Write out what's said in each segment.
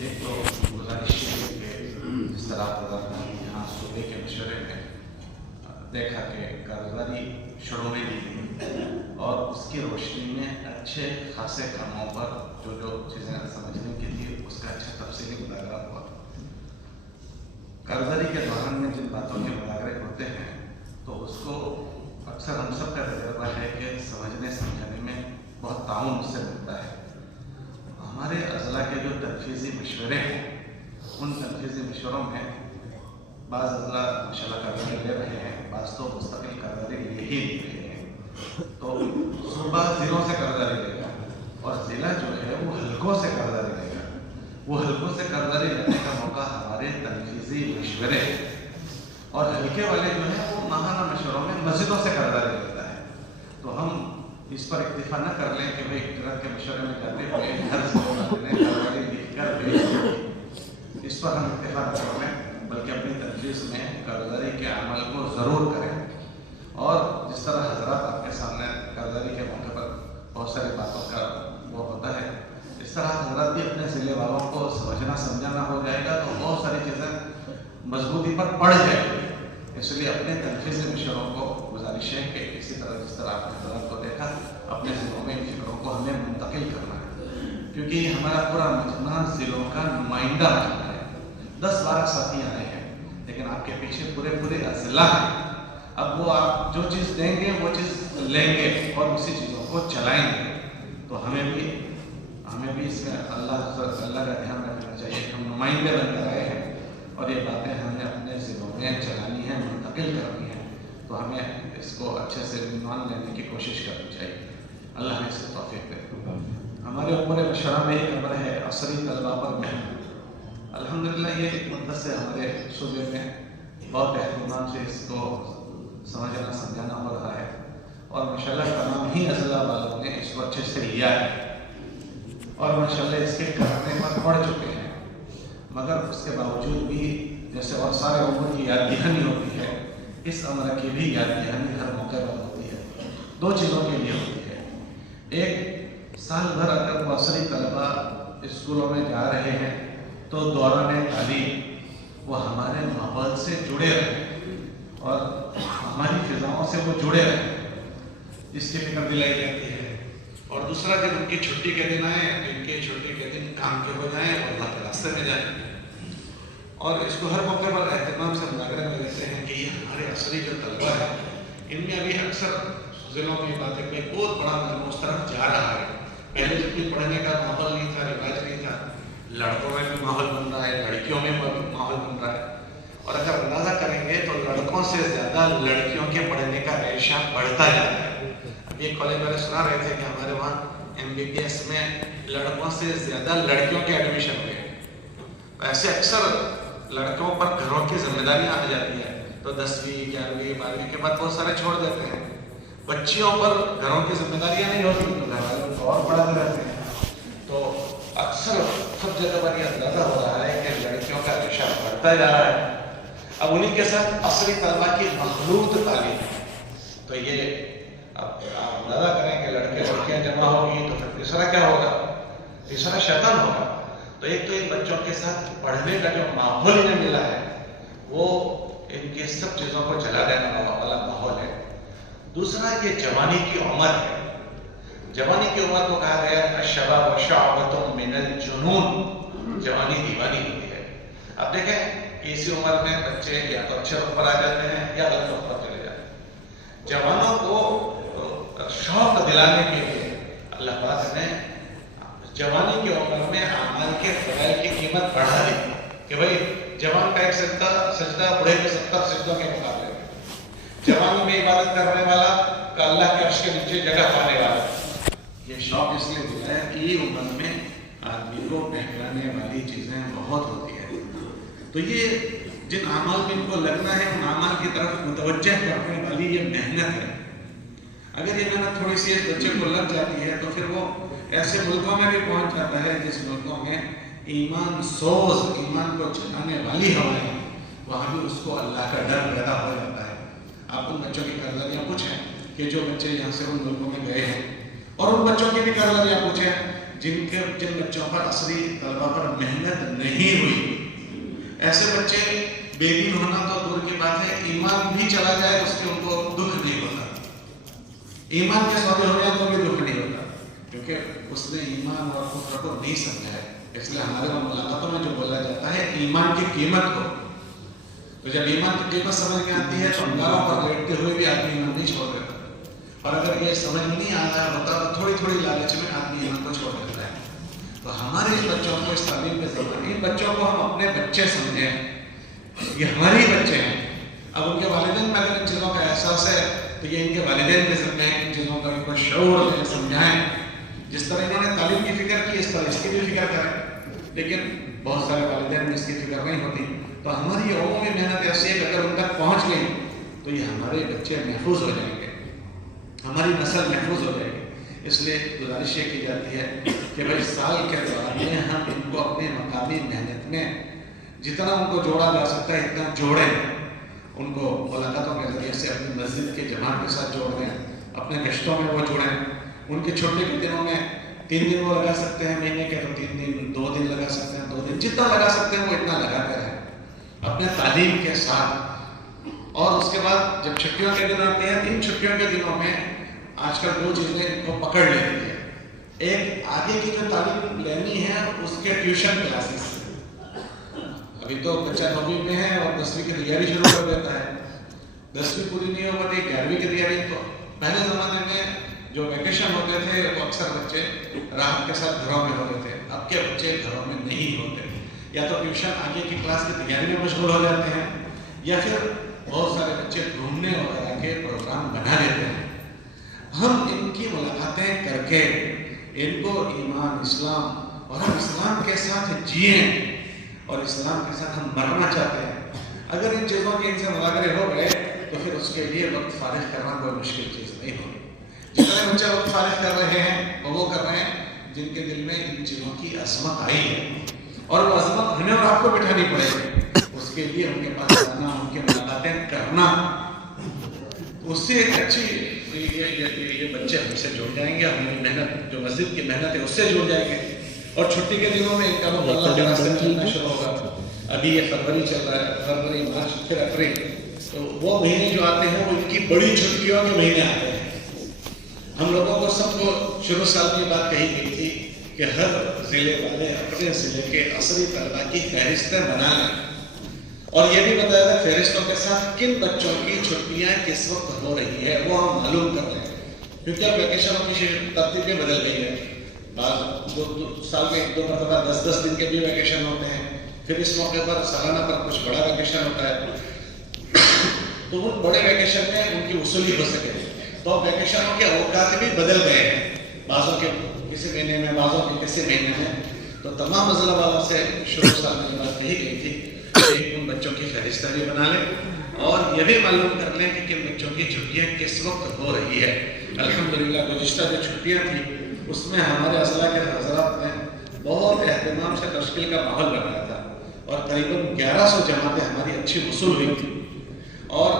एक तो गुजारिश है कि जिस तरह यहाँ सूबे के मशवरे में देखा कि कारोबारी शुरू में दी गई और उसकी रोशनी में अच्छे खासे कामों पर जो जो चीज़ें समझने की थी उसका अच्छा तफसीली मुजाहरा हुआ। कारोबारी के दौरान में जिन बातों के मुजाहरे होते हैं तो उसको अक्सर हम सब का तजर्बा है कि समझने समझाने में बहुत ताउन उससे मिलता है। हमारे अज़ला के जो तनफीज़ी मशवरे हैं उन तनफीज़ी मशवरों में बाज़ अज़ला माशाल्लाह कारोबारी ले रहे हैं, बाज़ तो मुस्तकिल कारोबारी ले ही रहे हैं। तो सूबा ज़िलों से कारोबारी लेगा और ज़िला जो है वो हल्कों से कारोबारी लेगा। वो हल्कों से कारोबारी लेने का मौका हमारे तनफीज़ी मशवरे और हल्के वाले जो हैं वो माहाना मशवरों में मस्जिदों से कारोबारी लेता है। तो हम इस पर इक्तिफा न कर लें कि भाई इक़्तिदार के मशवरे में जाते हुए हर कारोबारी लिख कर भेज, इस पर हम इक्तिफा न कर लें, बल्कि अपनी तजवीज़ में कारोबारी के अमल को ज़रूर करें। और जिस तरह हज़रात आपके सामने कारोबारी के मौके पर बहुत सारी बातों का वो होता है, इस तरह हज़रात भी अपने ज़िले वालों को समझना समझाना हो जाएगा तो बहुत सारी चीज़ें मजबूती पर पड़ जाएगी। इसलिए अपने तनफीज़ी मशवरों को गुजारिश है कि इसी तरह जिस तरह आपने हज़रात को देखा अपने ज़िलों में इन फिक्रों को हमें मुंतकिल करना है, क्योंकि हमारा पूरा मजमा ज़िलों का नुमाइंदा मजमा है। 10-12 साथी आए हैं लेकिन आपके पीछे पूरे अज़ला हैं। अब वो आप जो चीज़ देंगे वो चीज़ लेंगे और उसी चीज़ों को चलाएंगे। तो हमें भी इसमें अल्लाह का ध्यान रखना चाहिए कि हम नुमाइंदे बनकर आए हैं और ये बातें हमने अपने ज़िलों में चलानी है, मुंतकिल करनी है। तो हमें इसको अच्छे से मान लेने की कोशिश करनी चाहिए। अल्लाह ने इसे तौफीक दे। हमारे उम्र मशरा में एक अमर है असरी तलबा पर मेहनत। अल्हम्दुलिल्लाह ये एक मुद्दत से हमारे सूबे में बहुत एहतमाम से इसको समझना समझाना हो रहा है और माशाल्लाह तमाम ही अज़ला वालों ने इसको अच्छे से लिया है और माशाल्लाह इसके करने पर पड़ चुके हैं। मगर उसके बावजूद भी जैसे और सारे उम्र की याद दहानी होती है, इस अमर की भी याद दहानी हर मौके पर होती है। 2 चीज़ों के लिए होती है। एक, साल भर अगर वो असरी तलबा स्कूलों में जा रहे हैं तो दौरान तालीम वो हमारे माहौल से जुड़े रहें और हमारी फिजाओं से वो जुड़े रहें, इसकी फिक्र दिलाई जाती है। और दूसरा, जब उनकी छुट्टी के दिन आए, इनके छुट्टी के दिन काम के हो जाएँ और अल्लाह के रास्ते में जाएँ। और इसको हर मौके पर एहतमाम से मुनागरा में लेते हैं कि ये हमारे असली जो तलबा है इनमें अभी अक्सर ज़िलों की बातें कोई बहुत बड़ा उस तरफ जा रहा है। पहले जब कोई पढ़ने का माहौल नहीं था, रिवाज नहीं था, लड़कों में भी माहौल बन रहा है, लड़कियों में भी माहौल बन रहा है। और अगर अंदाज़ा करेंगे तो लड़कों से ज़्यादा लड़कियों के पढ़ने का रेशा बढ़ता जा रहा है। अभी एक कॉलेज वाले सुना रहे थे कि हमारे वहाँ MBBS में लड़कों से ज़्यादा लड़कियों के एडमिशन हुए। ऐसे अक्सर लड़कों पर घरों की जिम्मेदारियाँ आ जाती है तो 10वीं 11वीं 12वीं के बाद बहुत सारे छोड़ देते हैं। बच्चियों पर घरों की जिम्मेदारियाँ नहीं होती तो घर वाले उनको और पढ़ाते रहते हैं। तो अक्सर सब जगह पर यह अंदाज़ा हो रहा है कि लड़कियों का रेशा बढ़ता जा रहा है। अब उन्हीं के साथ असली तलबा की मखलूत तालीम है। तो ये अब आप अंदाज़ा करें कि लड़के लड़कियाँ जमा होगी तो फिर तीसरा क्या होगा? तीसरा शैतान होगा। तो एक तो इन बच्चों के साथ पढ़ने का जो माहौल इन्हें मिला है वो इनके सब चीज़ों को जला देने वाला माहौल है। दूसरा, ये जवानी की उम्र है। जवानी की उम्र को कहा गया अश्शबाब शअबतुम मिनल जुनून, जवानी दीवानी होती है। अब देखें कि इसी उम्र में बच्चे या तो अच्छे वक्त पर आ जाते हैं या गलत वक्त पर चले जाते हैं। जवानों को शौक दिलाने के लिए अल्लाह पाक ने जवानी की उम्र में अमाल के फ़ज़ाइल की कीमत बढ़ा दी कि भाई जवान का एक सजदा बुढ़े के 70 सजदों के मुकाबले में, जवानी में इबादत करने वाला का अल्लाह के अर्श के नीचे जगह पाने वाला। ये शौक इसलिए दिया है कि उम्र में आदमी को बहकाने वाली चीज़ें बहुत होती है। तो ये जिन अमाल में इनको लगना है उन अमाल की तरफ मुतवज्जह करने वाली ये मेहनत है। अगर ये मेहनत थोड़ी सी बच्चे को लग जाती है तो फिर वो ऐसे मुल्कों में भी पहुंच जाता है जिस मुल्कों में ईमान सोज, ईमान को जलाने वाली हवाएं, वहाँ भी उसको अल्लाह का डर पैदा हो जाता है। आप उन बच्चों की कर्जदारियाँ पूछें कि जो बच्चे यहाँ से उन मुल्कों में गए हैं और उन बच्चों की भी कर्जदारियाँ पूछें जिन बच्चों पर असली तलबा पर मेहनत नहीं हुई, ऐसे बच्चे बेदीन होना तो दूर की बात है, ईमान भी चला जाए उसके उनको दुख नहीं होता। ईमान के सौदे हो जाए तो भी दुख नहीं होता, क्योंकि उसने ईमान और कुफ्र को नहीं समझा है। इसलिए हमारे मुलाकातों में जो बोला जाता है ईमान की कीमत को, तो जब ईमान की कीमत समझ में आती है तो अंगारों पर लेटते हुए भी आदमी ईमान नहीं छोड़ देता। और अगर ये समझ में नहीं आ रहा होता तो थोड़ी थोड़ी लालच में आदमी ईमान को छोड़ देता है। तो हमारे इन बच्चों को इस तालीम के ज़रिए इन बच्चों को हम अपने बच्चे समझें, ये हमारे ही बच्चे हैं। अब उनके वालिदैन में अगर इन चीज़ों का एहसास है तो ये इनके वालिदैन के ज़रिए इन चीज़ों का इनको शऊर दें, समझाएं। जिस तरह इन्होंने तालीम की फिक्र की इस तरह इसकी भी फिक्र करें। लेकिन बहुत सारे वालिदैन में इसकी फिक्र नहीं होती। तो हमारी उम्मी मेहनत ऐसी है कि अगर उन तक पहुँच गई तो ये हमारे बच्चे महफूज हो जाएंगे, हमारी नस्ल महफूज हो जाएगी। इसलिए गुजारिश ये की जाती है कि भाई साल के दौरान में हम इनको अपने मकामी मेहनत में जितना उनको जोड़ा जा सकता है इतना जोड़ें। उनको मुलाकातों के जरिए से अपनी मस्जिद के जमात के साथ जोड़ दें, अपने गश्तों में वो जोड़ें। उनके छुट्टी के दिनों में 3 दिन वो लगा सकते हैं, महीने के तो 3 दिन, 2 दिन लगा सकते हैं, 2 दिन, जितना लगा सकते हैं वो इतना लगाते रहें अपने तालीम के साथ। और उसके बाद जब छुट्टियों के दिन आते हैं, इन छुट्टियों के दिनों में आजकल 2 चीज़ें इनको पकड़ लेती है। एक, आगे की जो तालीम लेनी है उसके ट्यूशन क्लासेस। अभी तो बच्चा 9वीं में है और 10वीं की तैयारी शुरू कर देता है। 10वीं पूरी नहीं हो पाती, 11वीं की तैयारी। तो पहले ज़माने में जो वैकेशन होते थे वो अक्सर बच्चे राहत के साथ घरों में होते थे। अब के बच्चे घरों में नहीं होते, या तो ट्यूशन आगे की क्लास की तैयारी में मशगूल हो जाते हैं, या फिर बहुत सारे बच्चे घूमने वगैरह के प्रोग्राम बना लेते हैं। हम इनकी मुलाकातें करके इनको ईमान, इस्लाम और हम इस्लाम के साथ जिए और इस्लाम के साथ हम मरना चाहते हैं। अगर इन चीज़ों की इनसे मुलाकातें हो गए तो फिर उसके लिए वक्त फारिग करना कोई मुश्किल चीज़ नहीं होगी। जितने बच्चे वक्त फारिग कर रहे हैं वो कर रहे हैं जिनके दिल में इन चीज़ों की अजमत आई है, और वो अजमत हमें और आपको बिठानी पड़ेगी। उसके लिए उनके पास जाना, उनकी मुलाकातें करना, उससे एक अच्छी ये बच्चे हमसे जुड़ जाएंगे, हमारी मेहनत जो मस्जिद की मेहनत है उससे जुड़ जाएंगे। और छुट्टी के दिनों में इनका अल्लाह के रास्ते में चलना शुरू होगा। अभी ये फरवरी चल रहा है, फरवरी, मार्च, फिर अप्रैल, तो वो महीने जो आते हैं वो इनकी बड़ी छुट्टियों के महीने आते हैं। हम लोगों को सबको शुरू साल की बात कही गई थी कि हर ज़िले वाले अपने ज़िले के असली तलबा की फहरिस्तें बना लें, और ये भी बताया था फहरिस्तों के साथ किन बच्चों की छुट्टियाँ किस वक्त हो रही है वो हम मालूम कर लें। क्योंकि अब वैकेशनों की तरतीबें बदल गई है। बाद साल में 1-2 मरतबा 10-10 दिन के भी वैकेशन होते हैं, फिर इस मौके पर सालाना पर कुछ बड़ा वैकेशन होता है। तो उन बड़े वैकेशन में उनकी वसूली हो सके तो वैकेशनों के अवकात भी बदल गए हैं, बाज़ों के किसी महीने में, बाज़ों के किसी महीने में। तो तमाम मज़हब वालों से शुरू साल में बात कही गई थी कि उन बच्चों की फहरिस्त भी बना लें और ये भी मालूम कर लें कि किन बच्चों की छुट्टियाँ किस वक्त हो रही है। अल्हम्दुलिल्लाह गुज़िश्ता जो छुट्टियाँ थी उसमें हमारे अज़ला के हज़रात ने बहुत एहतमाम से तश्कील का माहौल बनाया था, और करीबन 1100 जमातें हमारी अच्छी वसूल हुई थी। और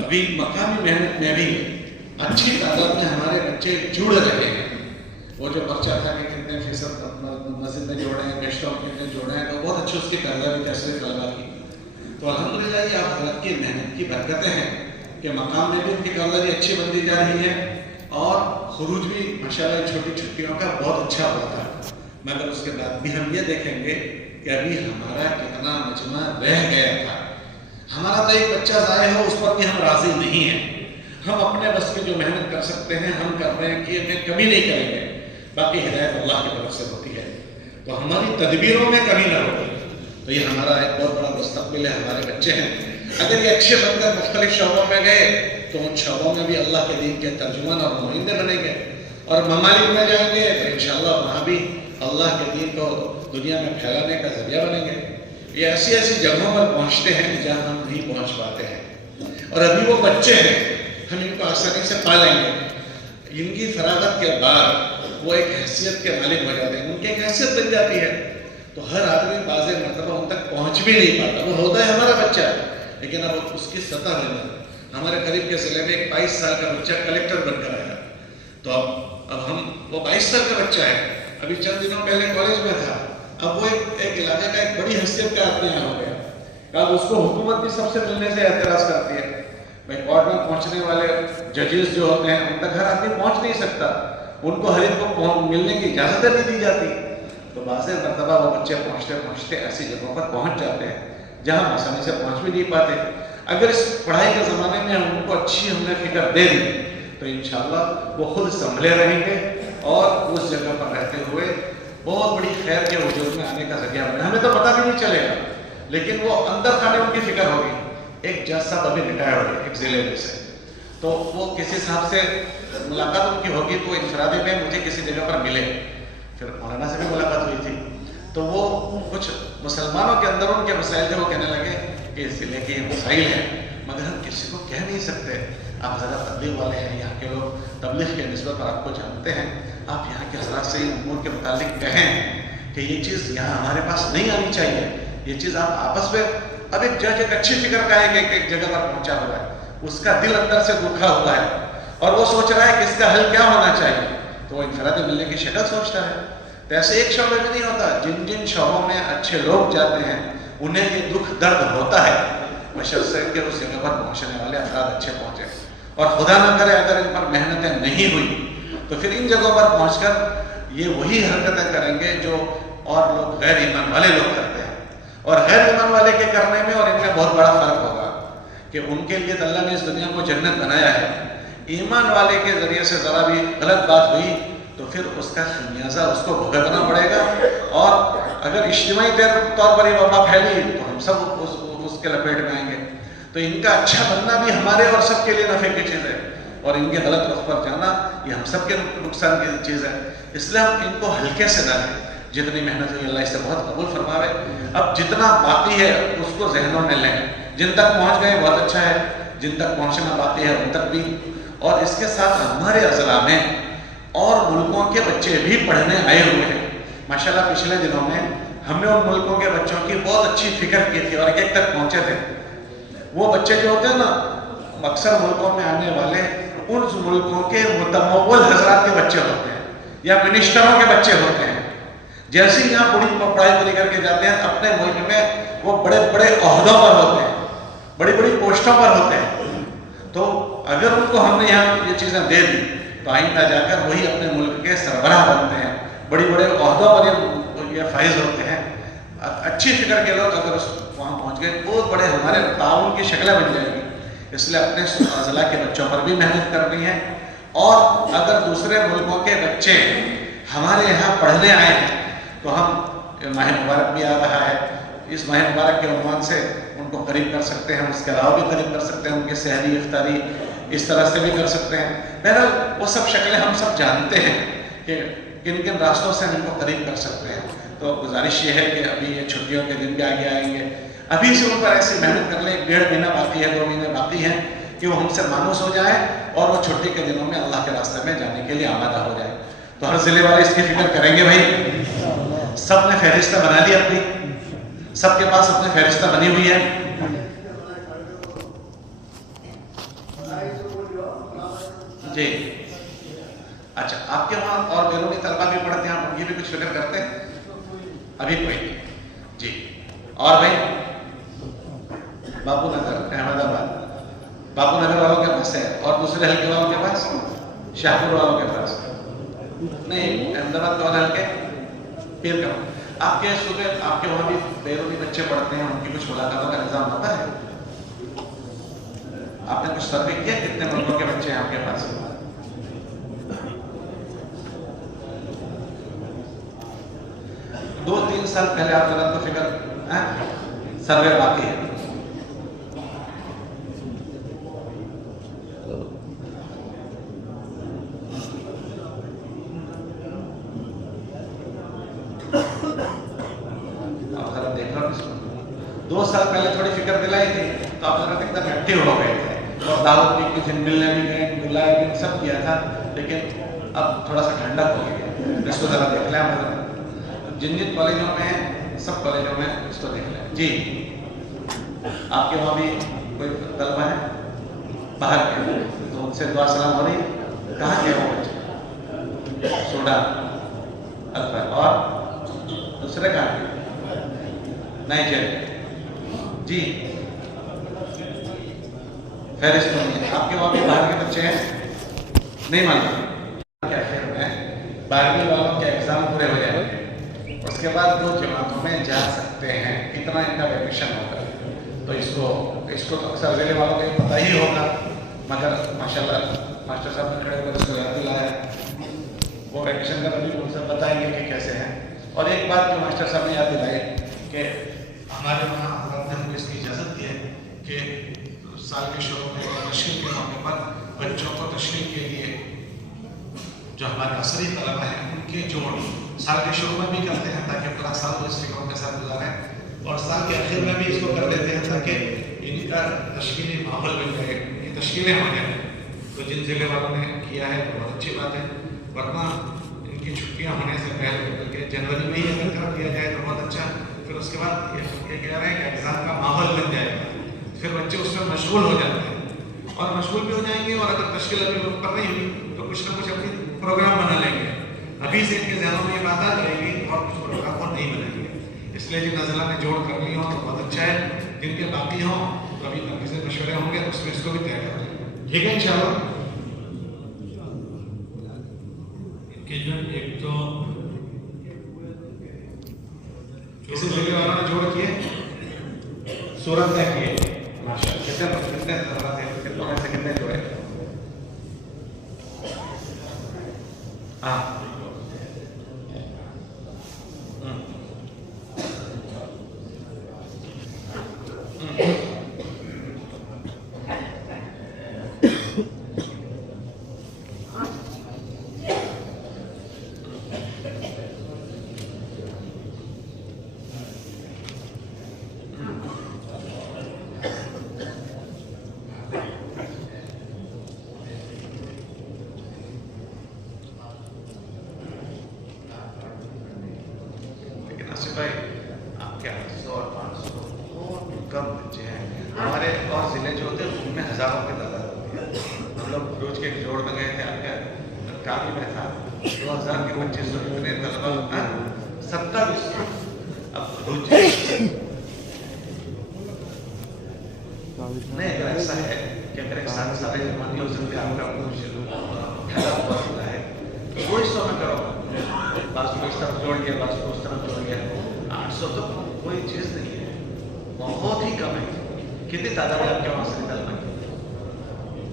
अभी मकामी मेहनत में भी अच्छी तादाद में हमारे बच्चे जुड़ रहे हैं। वो जो पर्चा था कि कितने फीसद मस्जिद में जोड़े हैं, गश्तों में कितने जोड़े हैं, तो बहुत अच्छी उसकी कारदारी तस्वीर तलबा की। तो अल्हम्दुलिल्लाह ये आप हज़रत की मेहनत की बरकतें हैं कि मकाम में भी उनकी कारदारी अच्छी बनती जा रही है, और खुरूज भी माशाल्लाह छोटी छुट्टियों का बहुत अच्छा हुआ था। मगर उसके बाद भी हम ये देखेंगे कि अभी हमारा कितना मजमा रह गया था। हमारा तो एक बच्चा ज़ाया हो उस पर भी हम राज़ी नहीं हैं। हम अपने बस में जो मेहनत कर सकते हैं हम कर रहे हैं कि हमें कमी नहीं करेंगे, बाकी हिदायत अल्लाह की तरफ से होती है। तो हमारी तदबीरों में कमी ना हो, तो ये हमारा एक बहुत बड़ा मुस्तक़बिल है, हमारे बच्चे हैं। अगर ये अच्छे बनकर मुख्तलिफ शोबों में गए तो उन शोबों में भी अल्लाह के दीन के तर्जुमान और नुमाइंदे बनेंगे, और ममालिक में जाएंगे तो इंशाअल्लाह वहाँ भी अल्लाह के दीन को दुनिया में फैलाने का ज़रिया बनेंगे। ये ऐसी ऐसी जगहों पर पहुँचते हैं जहाँ हम नहीं पहुँच पाते हैं, और अभी वो बच्चे हैं, हम इनको आसानी से पालेंगे। इनकी फरागत के बाद वो एक हैसियत के मालिक हो जाते हैं, उनकी एक हैसियत बन जाती है। तो हर आदमी बाज़ मरतबा उन तक पहुँच भी नहीं पाता। वो होता है हमारा बच्चा, लेकिन अब उसकी सतह लेना। हमारे करीब के ज़िले में एक 22 साल का बच्चा कलेक्टर बनकर आया। तो अब हम वो 22 साल का बच्चा है, ابھی چند دنوں پہلے کالج میں تھا، اب وہ ایک علاقے کا ایک بڑی حیثیت کا آدمی یہاں ہو گیا. اب اس کو حکومت بھی سب سے ملنے سے اعتراض کرتی ہے. بھائی کورٹ میں پہنچنے والے ججز جو ہوتے ہیں ان تک ہر آدمی پہنچ نہیں سکتا، ان کو ہر ایک کو ملنے کی اجازت نہیں دی جاتی. تو بعض مرتبہ وہ بچے پہنچتے پہنچتے ایسی جگہوں پر پہنچ جاتے ہیں جہاں آسانی سے پہنچ بھی نہیں پاتے. اگر اس پڑھائی کے زمانے میں ہم ان کو اچھی ہم نے فکر دے دی تو انشاءاللہ وہ خود سنبھلے رہیں گے اور اس جگہ پر رہتے ہوئے بہت بڑی خیر کے وجود میں آنے کا ذریعہ بنے. ہمیں تو پتہ بھی نہیں چلے گا، لیکن وہ اندر کھانے ان کی فکر ہوگی. ایک جج صاحب ابھی ریٹائر ہوئے ایک ضلع میں سے، تو وہ کسی صاحب سے ملاقات ان کی ہوگی تو انفرادی میں مجھے کسی جگہ پر ملے. پھر مولانا سے بھی ملاقات ہوئی تھی تو وہ کچھ مسلمانوں کے اندر ان کے مسائل تھے، وہ کہنے لگے کہ اس ضلع کے مسائل ہیں مگر ہم کسی کو کہہ نہیں سکتے. آپ ذرا تبلیغ والے ہیں، یہاں کے لوگ تبلیغ کے نسبت پر آپ کو جانتے ہیں، آپ یہاں کے حضرات سے امور کے متعلق کہیں کہ یہ چیز یہاں ہمارے پاس نہیں آنی چاہیے. یہ چیز آپ آپس میں، اب ایک جج ایک اچھی فکر کا ہے کہ ایک جگہ پر پہنچا ہوا ہے، اس کا دل اندر سے دکھا ہوا ہے اور وہ سوچ رہا ہے کہ اس کا حل کیا ہونا چاہیے، تو وہ انفرادی ملنے کی شکل سوچتا ہے. تو ایسے ایک شعبے میں نہیں ہوتا، جن جن شعبوں میں اچھے لوگ جاتے ہیں انہیں یہ دکھ درد ہوتا ہے بشرطے کہ اس جگہ پر پہنچنے والے افراد اچھے پہنچے. اور خدا نہ کرے اگر ان پر محنتیں نہیں ہوئی تو پھر ان جگہوں پر پہنچ کر یہ وہی حرکتیں کریں گے جو اور لوگ غیر ایمان والے لوگ کرتے ہیں. اور غیر ایمان والے کے کرنے میں اور ان میں بہت بڑا فرق ہوگا کہ ان کے لیے اللہ نے اس دنیا کو جنت بنایا ہے. ایمان والے کے ذریعے سے ذرا بھی غلط بات ہوئی تو پھر اس کا خمیازہ اس کو بھگتنا پڑے گا. اور اگر اجتماعی طور پر یہ وبا پھیلی تو ہم سب اس کے لپیٹ میں آئیں گے. تو ان کا اچھا بننا بھی ہمارے اور سب کے لیے نفع کی چیز ہے، اور ان کے غلط رخ پر جانا یہ ہم سب کے نقصان کی چیز ہے. اس لیے ہم ان کو ہلکے سے نہ لیں. جتنی محنت ہوئی اللہ اس سے بہت قبول فرماوے. اب جتنا باقی ہے اس کو ذہنوں میں لیں. جن تک پہنچ گئے بہت اچھا ہے، جن تک پہنچنا باقی ہے ان تک بھی. اور اس کے ساتھ ہمارے اضلاع میں اور ملکوں کے بچے بھی پڑھنے آئے ہوئے ہیں. ماشاءاللہ پچھلے دنوں میں ہم نے ان ملکوں کے بچوں کی بہت اچھی فکر کی تھی اور ایک تک پہنچے تھے. وہ بچے جو ہوتے ہیں نا اکثر ملکوں میں آنے والے ان ملکوں کے متمول حضرات کے بچے ہوتے ہیں یا منسٹروں کے بچے ہوتے ہیں. جیسے یہاں بڑی پڑھائی پوری کر کے جاتے ہیں اپنے ملک میں وہ بڑے بڑے عہدوں پر ہوتے ہیں، بڑی بڑی پوسٹوں پر ہوتے ہیں. تو اگر ان کو ہم نے یہاں یہ چیزیں دے دی تو آئندہ جا کر وہی اپنے ملک کے سربراہ بنتے ہیں، بڑی بڑے عہدوں پر یہ فائز ہوتے ہیں. اچھی فکر کے لوگ اگر وہاں پہنچ گئے بہت بڑے ہمارے تعاون کی شکلیں بن جائیں گی. اس لیے اپنے اضلاع کے بچوں پر بھی محنت کرنی ہے. اور اگر دوسرے ملکوں کے بچے ہمارے یہاں پڑھنے آئے ہیں تو ہم ماہ مبارک بھی آ رہا ہے، اس ماہ مبارک کے عنوان سے ان کو قریب کر سکتے ہیں، اس کے علاوہ بھی قریب کر سکتے ہیں، ان کے سحری افطاری اس طرح سے بھی کر سکتے ہیں. بہرحال وہ سب شکلیں ہم سب جانتے ہیں کہ کن کن راستوں سے ہم ان کو قریب کر سکتے ہیں. تو گزارش یہ ہے کہ ابھی یہ چھٹیوں کے دن بھی آگے آئیں گے، ابھی سے ان پر ایسی محنت کر لیں. 1.5 مہینہ باقی ہے، 2 مہینے باقی ہیں کہ وہ ہم سے مانوس ہو جائیں اور وہ چھٹی کے دنوں میں اللہ کے راستے میں جانے کے لیے آمادہ ہو جائیں. تو ہر ضلع والے اس کی فکر کریں گے. بھائی سب نے فہرستہ بنا لی اپنی، سب کے پاس اپنی فہرستہ بنی ہوئی ہے. جی اچھا، آپ کے وہاں اور بیرونی طلبہ بھی پڑھتے ہیں، آپ یہ بھی کچھ فکر کرتے ہیں؟ ابھی کوئی نہیں. جی اور بھائی باپو نگر احمد آباد، باپو نگر والوں کے پاس ہے اور دوسرے حلقے والوں کے پاس، شاہپور والوں کے پاس نہیں. احمد آباد کون حلقے؟ پیر کا. آپ کے صوبے آپ کے وہاں بھی بیرونی بچے پڑھتے ہیں، ان کی کچھ ملاقاتوں کا نظام ہوتا ہے؟ آپ نے کچھ سروے کیا کتنے ملکوں کے بچے ہیں آپ کے پاس؟ دو تین سال پہلے آپ ذرا تو فکر سروے باقی ہے. آپ ذرا دیکھ رہا ہوں 2 سال پہلے تھوڑی فکر دلائی تھی تو آپ ذرا ایک دم ایکٹیو ہو گئے تھے اور دعوت بھی کی تھی، ملنے بھی گئے، بلائے بھی، سب کیا تھا. لیکن اب تھوڑا سا ٹھنڈک ہو گئی. اس کو ذرا دیکھ لیں آپ، جن جن کالجوں میں ہیں سب کالجوں میں اس کو دیکھ لیں. جی آپ کے وہاں بھی کوئی طلبہ ہے باہر کے تو ان سے دعا سلام ہو رہی ہے؟ کہاں کے وہ بچے؟ سوڈان. अल्फा और दूसरे कहाँ नाइजर जी फेरिस आपके वहाँ भी बाहर के बच्चे हैं नहीं मालूम क्या शेर में 12वीं वालों के एग्जाम पूरे हो जाएंगे उसके बाद 2 जमातों में जा सकते हैं इतना इनका वैकेशन होगा तो इसको तो अक्सर जिले वालों को पता ही होगा मगर माशाल्लाह मास्टर साहब ने खड़े होकर इसको याद दिलाया वो वैकेशन का भी उनसे बताएंगे कि कैसे हैं और एक बात जो मास्टर साहब ने याद दिलाई कि हमारे वहाँ हजरत ने हमको इसकी इजाज़त दी है कि साल के शुरू में तशकील के मौके पर बच्चों को तशकील के लिए जो हमारे असरी तलबा हैं उनके जोड़ साल के शुरू में भी करते हैं ताकि पूरा साल वो इस फिक्रों के साथ गुजारें और साल के आखिर में भी इसको कर देते हैं ताकि इनका तशकीली माहौल बन जाए इनकी तशकीलें हो जाए तो जिन ज़िले वालों ने किया है तो बहुत अच्छी बात है वरना इनकी छुट्टियाँ होने से पहले बल्कि जनवरी में ही अगर कर दिया जाए तो बहुत अच्छा फिर उसके बाद ये कह रहे हैं कि एग्ज़ाम का माहौल बन जाएगा फिर बच्चे उसमें मशगूल हो जाते हैं और मशगूल भी हो जाएंगे और अगर तश्कील अभी कर नहीं हुई तो कुछ ना कुछ अपनी प्रोग्राम बना लेंगे अभी से इनके ज़हनों में ये बात आ जाएगी और कुछ प्रोग्राम और नहीं बनाएंगे इसलिए जिन नज़ला ने जोड़ कर ली हो तो बहुत अच्छा है जिनके बाकी हों तो अभी तक से मशवरे होंगे तो उसमें इसको भी तय कर लें ठीक है इंशाल्लाह इनके जो एक तो किसी ज़िले वालों ने जोड़ किए सूरत तय किए माशाअल्लाह कितने में से कितने जोड़े हाँ भाई आपके 800 और 500 कम बच्चे हैं हमारे और ज़िले जो होते हैं उनमें हज़ारों की तादाद होती है हम लोग रोज के जोड़ में गए थे आपके काफी में था 2000 के 2500 इतने तलबा 27 अब रोज नहीं अगर ऐसा है कि अगर एक साथ सारे जमाती हो सकते आपका कुछ फैला हुआ है तो वो हिस्सों में करो बास को इस तरफ जोड़ गया बास को उस तरफ जोड़ गया 800 तो कोई चीज़ नहीं है बहुत ही कम है कितनी तादाद है आपके वहाँ से तलबा की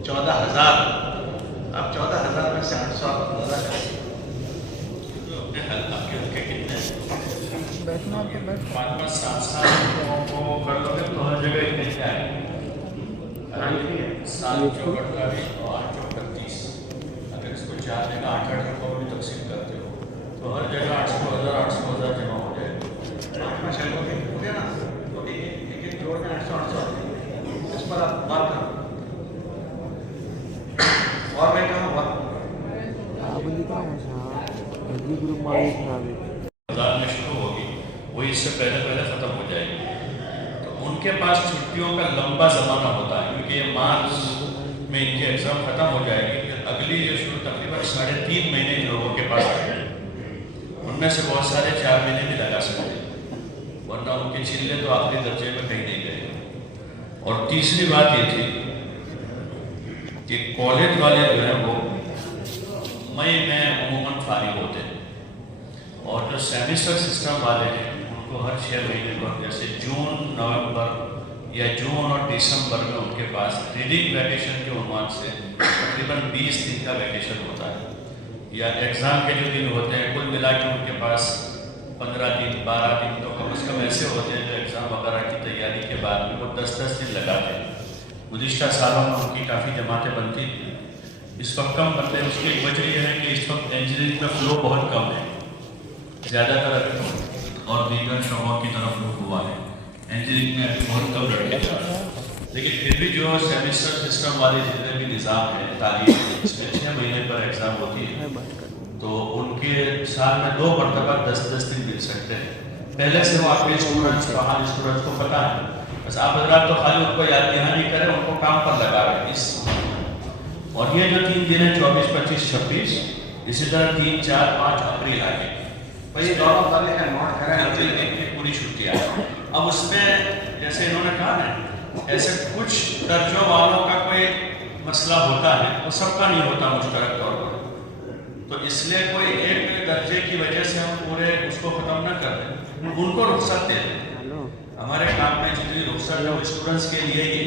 14,000 अब 14,000 में से 800 आप अंदाजा करें आपके हल्के कितने 5-5 7 को कर लोगे तो हर जगह इतने जाए 7 चौक 28 और 8 चौक 30 अगर इसको 4 जगह 8-8 रखो भी तकसीम करते हो तो हर जगह 800,000 जमा हो जाएगा तो एक जोड़ में 800 इस पर आप बात करो और मैं कहूँ में शुरू होगी वो इससे पहले ख़त्म हो जाएगी तो उनके पास छुट्टियों का लंबा ज़माना होता है क्योंकि ये मार्च में इनके एग्ज़ाम ख़त्म हो जाएगी फिर अगली ये शुरू तकरीबन 3.5 महीने लोगों के पास आएंगे उनमें से बहुत सारे 4 महीने भी लगा सकते हैं वरना उनके चिल्ले तो आखिरी दर्जे में कहीं नहीं गए और तीसरी बात ये थी कि कॉलेज वाले जो है वो मई में अमूमन फारिग होते हैं और जो सेमिस्टर सिस्टम वाले हैं उनको हर 6 महीने पर जैसे जून नवंबर या जून और दिसंबर में उनके पास रीडिंग वैकेशन के उन्वान से तकरीबन 20 दिन का वैकेशन होता है या एग्ज़ाम के जो दिन होते हैं कुल मिला के उनके पास 15 दिन 12 दिन तो कम से कम ऐसे होते हैं जो एग्ज़ाम वगैरह की तैयारी के बाद में वो 10-10 दिन लगाते हैं गुज़िश्ता सालों में उनकी काफ़ी जमातें बनती थी इस वक्त कम बनते हैं उसकी वजह यह है कि इस वक्त इंजीनियरिंग में फ्लो बहुत कम है ज़्यादातर और दीगर शोबों की तरफ रुख हुआ है इंजीनियरिंग में अभी बहुत कम लड़के जा रहे हैं लेकिन फिर भी जो सेमिस्टर सिस्टम वाले जितने भी निज़ाम है तालीम इसमें 6 महीने पर एग्ज़ाम होती है तो उनके साल में 2 मरतबा 10-10 दिन मिल सकते हैं पहले से वो आपके स्टूडेंट्स को पता है बस आप हजरात तो खाली उनको याद दहानी करें उनको काम पर लगा रहे इस और ये जो 3 दिन है 24, 25, 26 इसी तरह 3, 4, 5 अप्रैल आगे بھائی دونوں طریقے نوٹ کریں ہر طریقے کی پوری چھٹیاں. اب اس میں جیسے انہوں نے کہا نا ایسے کچھ درجوں والوں کا کوئی مسئلہ ہوتا ہے وہ سب کا نہیں ہوتا مشترک طور پر. تو اس لیے کوئی ایک درجے کی وجہ سے ہم پورے اس کو ختم نہ کر دیں, ان کو رخصت دے دیں. ہمارے کام میں جتنی رخصت ہے وہ اسٹوڈنٹس کے لیے ہی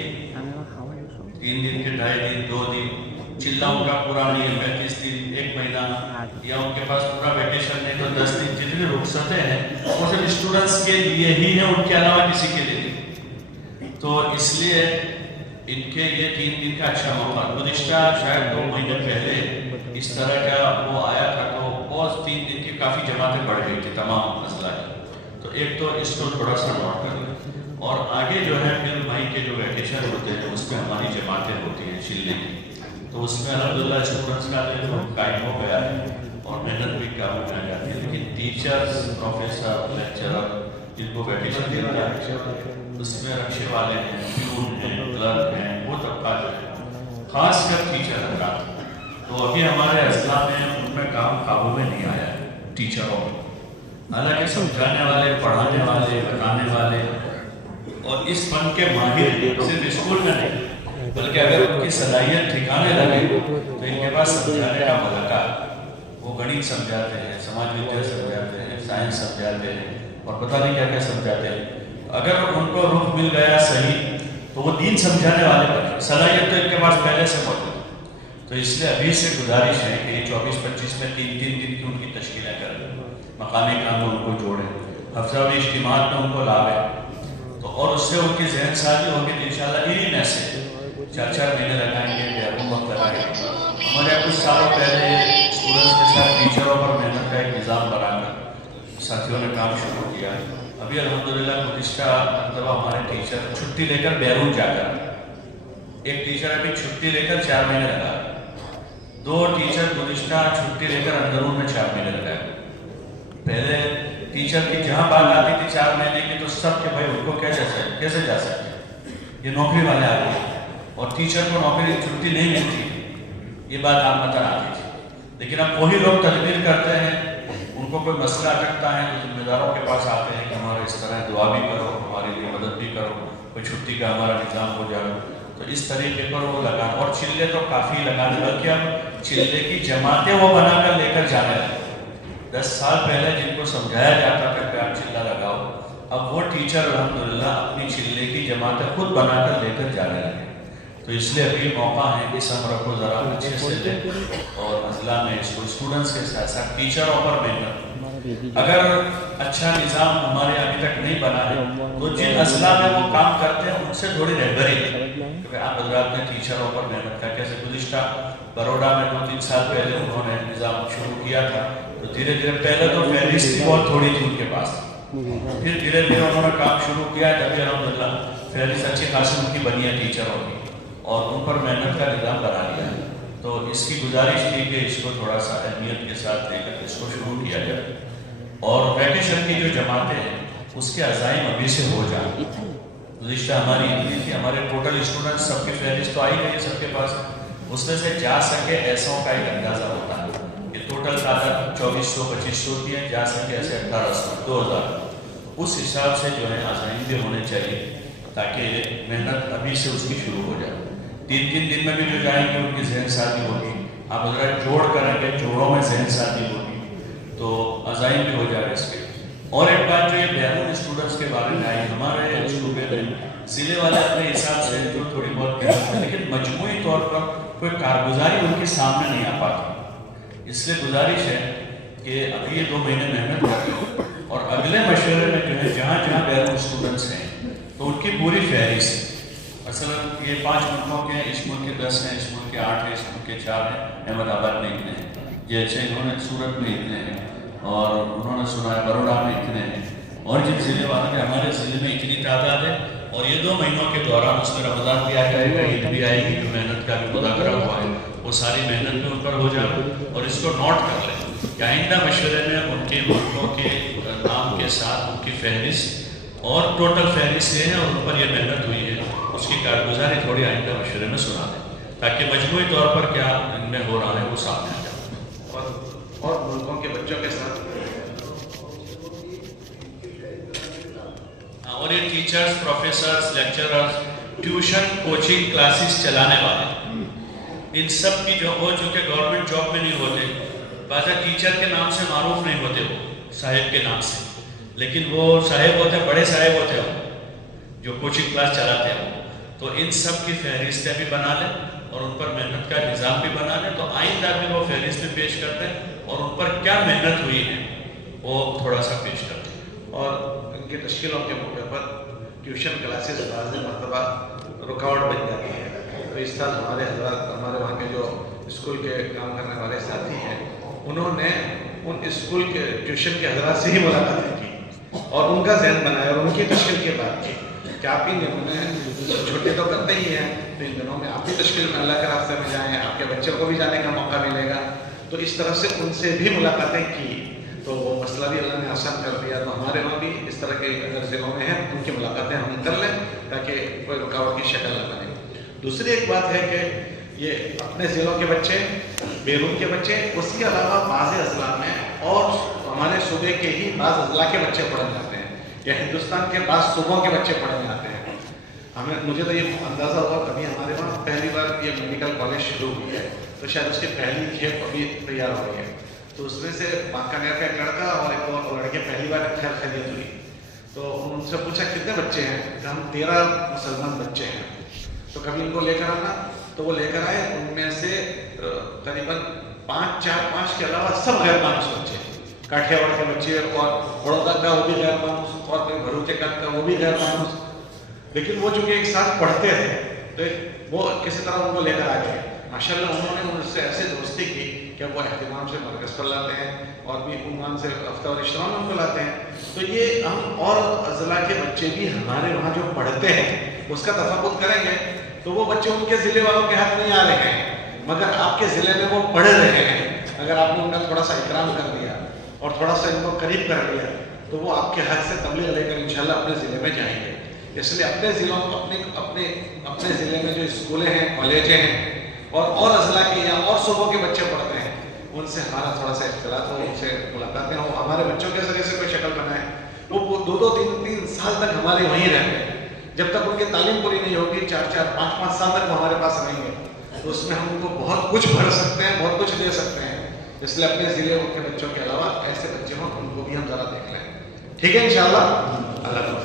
3 دن کے 2.5 دن 2 دن, چلہ ان کا پورا نہیں ہے 35 دن 1 مہینہ, یا ان کے پاس پورا ویکیشن نہیں تو 10 دن, جتنی رخصتیں ہیں وہ صرف اسٹوڈنٹس کے لیے ہی ہیں, ان کے علاوہ کسی کے لیے نہیں. تو اس لیے ان کے یہ 3 دن کا اچھا موقع. گزشتہ شاید 2 مہینے پہلے اس طرح کا وہ آیا تھا تو بہت 3 دن کی کافی جماعتیں بڑھ گئی تھی تمام اضلاع کی. تو ایک تو اس کو تھوڑا سا نوٹ کر لیں. اور آگے جو ہے پھر مئی کے جو ویکیشن ہوتے ہیں اس میں ہماری جماعتیں ہوتی ہیں چلنے کی, تو اس میں الحمدللہ اسٹوڈنٹس کا جو قائم ہو گیا ہے اور محنت بھی کام ہو جاتی ہے. لیکن ٹیچرز, پروفیسر, لیکچرر جن کو ویکیشن دیتا ہے اس میں رکشے والے ہیں, پیون ہیں, کلرک ہیں, وہ طبقہ جو ہے خاص کر ٹیچر حضرات. تو ابھی ہمارے اضلاع میں ان میں کام قابو میں نہیں آیا ہے ٹیچروں میں. حالانکہ سمجھانے والے, پڑھانے والے, بتانے والے اور اس فن کے ماہر صرف اسکول میں نہیں بلکہ اگر ان کی صلاحیت ٹھکانے لگے تو ان کے پاس سمجھانے کا ملکہ. وہ گणت سمجھاتے ہیں, سماج ودیا سمجھاتے ہیں, سائنس سمجھاتے ہیں اور پتہ نہیں کیا کیا سمجھاتے ہیں. اگر ان کو رخ مل گیا صحیح تو وہ دین سمجھانے والے بنے. صلاحیت تو ان کے پاس پہلے سے موجود ہے. تو اس لیے ابھی سے گزارش ہے کہ 24-25 میں 3 دن کی ان کی تشکیلیں کریں, مقامی کام میں ان کو جوڑیں, حفظہ اجتماعات میں ان کو لاویں. تو اور اس سے ان کی ذہن سازی ہوگی کہ انشاءاللہ انہی میں سے 4 مہینے لگائیں گے, بیرون وقت لگائیں گے. ہمارے کچھ سالوں پہلے اسٹوڈنٹس کے ساتھ ٹیچروں پر محنت کا ایک نظام بنا کر ساتھیوں نے کام شروع کیا. ابھی الحمدللہ گزشتہ مرتبہ ہمارے ٹیچر چھٹی لے کر بیرون جا کر, ایک ٹیچر ابھی چھٹی لے کر 4 مہینے لگا, 2 ٹیچر گزشتہ چھٹی لے کر اندرون میں 4 مہینے لگائے. پہلے ٹیچر کی جہاں بات آتی تھی 4 مہینے کی تو سب کے بھائی ان کو کیسے جا سکتے, یہ نوکری والے آ گئے اور ٹیچر کو نوکری چھٹی نہیں ملتی, یہ بات عام نظر آتی تھی. لیکن اب وہی لوگ تدبیر کرتے ہیں, ان کو کوئی مسئلہ اٹکتا ہے تو ذمہ داروں کے پاس آتے ہیں کہ ہمارا اس طرح دعا بھی کرو, ہمارے لیے مدد بھی کرو, کوئی چھٹی کا ہمارا نظام ہو جائے. تو اس طریقے پر وہ لگانا, اور چلے تو کافی لگانے, بلکہ اب چلے کی جماعتیں وہ بنا کر لے کر جانے لگے. 10 سال پہلے جن کو سمجھایا جاتا تھا کہ آپ چلہ لگاؤ, اب وہ ٹیچر الحمدللہ اپنی چلے کی جماعتیں خود بنا کر لے کر جانے لگے. تو اس لیے ابھی موقع ہے کہ اس امر کو ذرا اچھے سے لیں اور اضلاع میں اس کو اسٹوڈنٹس کے ساتھ ساتھ ٹیچروں پر محنت. اگر اچھا نظام ہمارے ابھی تک نہیں بنا ہے تو جن اضلاع میں وہ کام کرتے ہیں ان سے تھوڑی رہبری کہ آپ حضرات نے ٹیچروں پر محنت کا. کیسے گزشتہ بروڈا میں 2-3 سال پہلے انہوں نے نظام شروع کیا تھا, تو دھیرے دھیرے پہلے تو فہرست بہت تھوڑی تھی ان کے پاس, پھر دھیرے دھیرے انہوں نے کام شروع کیا, جبکہ الحمدللہ فہرست اچھی خاصی ان کی بنی ہے ٹیچروں کی, اور ان پر محنت کا نظام بنا لیا ہے. تو اس کی گزارش تھی کہ اس کو تھوڑا سا اہمیت کے ساتھ لے کر اس کو شروع کیا جائے. اور ویکیشن کی جو جماعتیں ہیں اس کے عزائم ابھی سے ہو جائیں. گزشتہ ہماری اتنی تھی, ہمارے ٹوٹل اسٹوڈنٹ سب کی فہرست تو آئی گئی ہے سب کے پاس, اس میں سے جا سکے ایسوں کا ایک اندازہ ہوتا ہے کہ ٹوٹل تعداد 2400-2500 کی ہے, جا سکے ایسے 1800 2000. اس حساب سے جو ہے عزائم بھی ہونے چاہیے تاکہ محنت ابھی سے اس کی شروع ہو جائے. 3 دن میں بھی جو جائیں گے ان کی ذہن سازی ہوگی, آپ حضرات جوڑ کریں گے, جوڑوں میں ذہن سازی ہوگی تو عزائم بھی ہو جائے گا اس کے. اور ایک بات جو یہ بیرون اسٹوڈنٹس کے بارے میں آئی, ہمارے صوبے میں ضلع والے اپنے حساب سے جو تھوڑی بہت محنت ہے, لیکن مجموعی طور پر کوئی کارگزاری ان کے سامنے نہیں آ پاتی. اس لیے گزارش ہے کہ ابھی یہ 2 مہینے محنت کریں اور اگلے مشورے میں جو ہے جہاں جہاں بیرون اسٹوڈنٹس ہیں تو ان کی پوری فہرست. مثلا یہ 5 ملکوں کے, اس ملک کے 10 ہیں, اس ملک کے 8 ہیں, اس ملک کے 4 ہیں, احمد آباد میں اتنے ہیں, جیسے انہوں نے سورت میں اتنے ہیں, اور انہوں نے سنا ہے بروڈا میں اتنے ہیں, اور جن ضلع والوں نے ہمارے ضلع میں اتنی تعداد ہے. اور یہ 2 مہینوں کے دوران اس میں رمضان بھی آ جائے گا, عید بھی آئے گی, جو محنت کا بھی مذاکرہ ہوا ہے وہ ساری محنت بھی ان پر ہو جائے. اور اس کو نوٹ کر لیں کہ آئندہ مشورے میں ان کے ملکوں کے نام کے ساتھ ان کی فہرست اور ٹوٹل فہرست یہ ہے اور ان پر یہ محنت ہوئی ہے, اس کی کارگزاری تھوڑی آئندہ مشورے میں سنا دیں تاکہ مجموعی طور پر کیا ان میں ہو رہا ہے وہ سامنے آ جائے. اور ملکوں کے بچوں کے ساتھ اور یہ teachers, professors, lecturers, tuition coaching classes چلانے والے، ان سب کی جو ہو چونکہ گورنمنٹ جاب میں نہیں ہوتے، بعض ٹیچر کے نام سے معروف نہیں ہوتے، وہ صاحب کے نام سے، لیکن وہ صاحب ہوتے ہیں، بڑے صاحب ہوتے ہیں جو کوچنگ کلاس چلاتے ہیں، تو ان سب کی فہرستیں بھی بنا لیں اور ان پر محنت کا نظام بھی بنا لیں، تو آئندہ بھی وہ فہرستیں پیش کرتے ہیں اور ان پر کیا محنت ہوئی ہے وہ تھوڑا سا پیش کرتے ہیں۔ اور ان کی تشکیلوں کے موقع پر ٹیوشن کلاسز بعض مرتبہ رکاوٹ بن جاتی ہے، تو اس طرح ہمارے حضرات، ہمارے وہاں کے جو اسکول کے کام کرنے والے ساتھی ہیں، انہوں نے ان اسکول کے ٹیوشن کے حضرات سے ہی ملاقاتیں کی اور ان کا ذہن بنایا اور ان کی تشکیل کی بات کی کہ آپ ان دنوں میں چھٹی تو کرتے ہی ہیں، تو ان دنوں میں آپ بھی تشکیل میں اللہ کے راستے میں جائیں، آپ کے بچے کو بھی جانے کا موقع ملے گا، تو اس طرح سے ان سے بھی ملاقاتیں کی، تو وہ مسئلہ بھی اللہ نے آسان کر دیا۔ تو ہمارے وہاں بھی اس طرح کے اگر ضلعوں میں ہیں ان کی ملاقاتیں ہم کر لیں تاکہ کوئی رکاوٹ کی شکل نہ بنے۔ دوسری ایک بات ہے کہ یہ اپنے ضلعوں کے بچے، بیرون کے بچے، اس کے علاوہ بعض اضلاع میں اور ہمارے صوبے کے ہی بعض اضلاع کے بچے پڑھنے آتے ہیں، یا ہندوستان کے بعض صوبوں کے بچے پڑھنے آتے ہیں۔ مجھے تو یہ اندازہ ہوا کبھی ہمارے وہاں پہلی بار یہ میڈیکل کالج شروع ہوئی ہے، تو شاید اس کی پہلی کھیپ ابھی تیار ہو رہی ہے، تو اس میں سے باقاعدہ کا ایک لڑکا اور ایک دو لڑکے پہلی بار خیر خیریت ہوئی، تو ان سے پوچھا کتنے بچے ہیں، کہ ہم 13 مسلمان بچے ہیں، تو کبھی ان کو لے کر آنا، تو وہ لے کر آئے، ان میں سے قریباً 5 کے علاوہ سب غیر مانوس بچے، کاٹھیاواڑ کے بچے اور بڑودہ کا وہ بھی غیر مانوس، اور کوئی بھروچے کا وہ بھی غیر مانوس، لیکن وہ چونکہ ایک ساتھ پڑھتے تھے تو وہ کسی طرح ان کو لے کر آ گئے۔ ماشاءاللہ انہوں نے ان سے ایسے دوستی کی کہ وہ اہتمام سے مرکز پر لاتے ہیں اور بھی عنوان سے ہفتہ اور اجتماع میں ان کو لاتے ہیں، تو یہ ہم اور اضلاع کے بچے بھی ہمارے وہاں جو پڑھتے ہیں اس کا تفقد کریں گے، تو وہ بچے ان کے ضلع والوں کے ہاتھ نہیں آ رہے ہیں، مگر آپ کے ضلع میں وہ پڑھ رہے ہیں۔ اگر آپ نے ان کا تھوڑا سا اکرام کر دیا اور تھوڑا سا ان کو قریب کر دیا تو وہ آپ کے حق سے تبلیغ لے کر انشاءاللہ اپنے ضلع میں جائیں گے۔ اس لیے اپنے ضلعوں کو اپنے ضلع میں جو اسکولیں ہیں، کالجیں ہیں اور اضلاع کے یا اور صوبوں کے بچے پڑھتے ہیں، ان سے ہمارا تھوڑا سا اختلاط ہو، ان سے ملاقاتیں ہوں، ہمارے بچوں کے ذریعے سے کوئی شکل بنائے، وہ 2-3 سال تک ہمارے وہیں رہتے ہیں، جب تک ان کی تعلیم پوری نہیں ہوگی 4-5 سال تک وہ ہمارے پاس رہیں گے، تو اس میں ہم ان کو بہت کچھ بھر سکتے ہیں، بہت کچھ دے سکتے ہیں۔ اس لیے اپنے ضلع کے بچوں کے علاوہ ایسے بچے ہوں ان کو بھی ہم ذرا دیکھ لیں، ٹھیک ہے انشاءاللہ، اللہ کا